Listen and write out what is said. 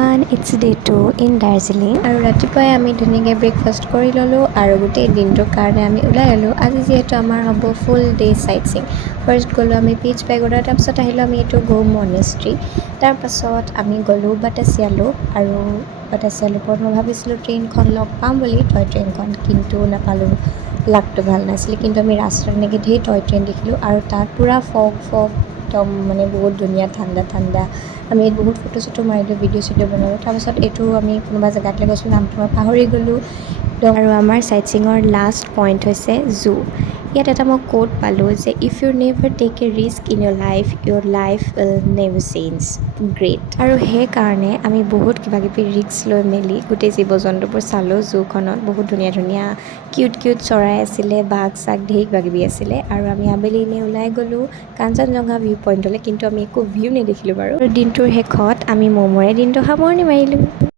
everyone, it's day 2 in Darjeeling আৰু ৰাতিপুৱাই আমি ধুনীয়াকৈ ব্ৰেকফাষ্ট কৰি ল'লোঁ আৰু গোটেই দিনটোৰ কাৰণে আমি ওলাই ল'লোঁ। আজি যিহেতু আমাৰ হ'ব ফুল ডে চাইট চিং। ফাৰ্ষ্ট গ'লোঁ আমি পিচ পেগোডা, তাৰপাছত আহিলোঁ আমি এইটো গো মনেষ্ট্ৰী, তাৰপাছত আমি গ'লোঁ বাটাচিয়ালৈ আৰু বাটাচিয়ালৰ ওপৰত মই ভাবিছিলোঁ ট্ৰেইনখন লগ পাম বুলি, টয় ট্ৰেইনখন, কিন্তু নাপালোঁ। লাকটো ভাল নাছিলে, কিন্তু আমি ৰাস্তাত এনেকৈ ধেৰ টয় ট্ৰেইন দেখিলোঁ আৰু তাত পূৰা ফগ একদম মানে বহুত ধুনীয়া ঠাণ্ডা। আমি ইয়াত বহুত ফটো চটো মাৰিলোঁ, ভিডিঅ' চিডিঅ' বনালোঁ। তাৰপাছত এইটো আমি কোনোবা জেগাতলৈ গৈছিলোঁ, নামটো মই পাহৰি গ'লোঁ। আৰু আমাৰ চাইট চিঙৰ লাষ্ট পইণ্ট হৈছে জু। ইয়াত এটা মই কোট পালোঁ যে if you never take a risk in your life will never change. Great. আৰু সেইকাৰণে আমি বহুত কিবাকিবি ৰিস্ক লৈ মেলি গোটেই জীৱ জন্তুবোৰ চালোঁ জুখনত। বহুত ধুনীয়া কিউট চৰাই আছিলে, বাঘ চাঘ ঢেৰ কিবাকিবি আছিলে। আৰু আমি আবেলি এনেই ওলাই গ'লোঁ কাঞ্চনজংঘা ভিউ পইণ্টলৈ, কিন্তু আমি একো ভিউ নেদেখিলোঁ বাৰু। আৰু দিনটোৰ শেষত আমি ম'ম'ৰে দিনটো সামৰণি মাৰিলোঁ।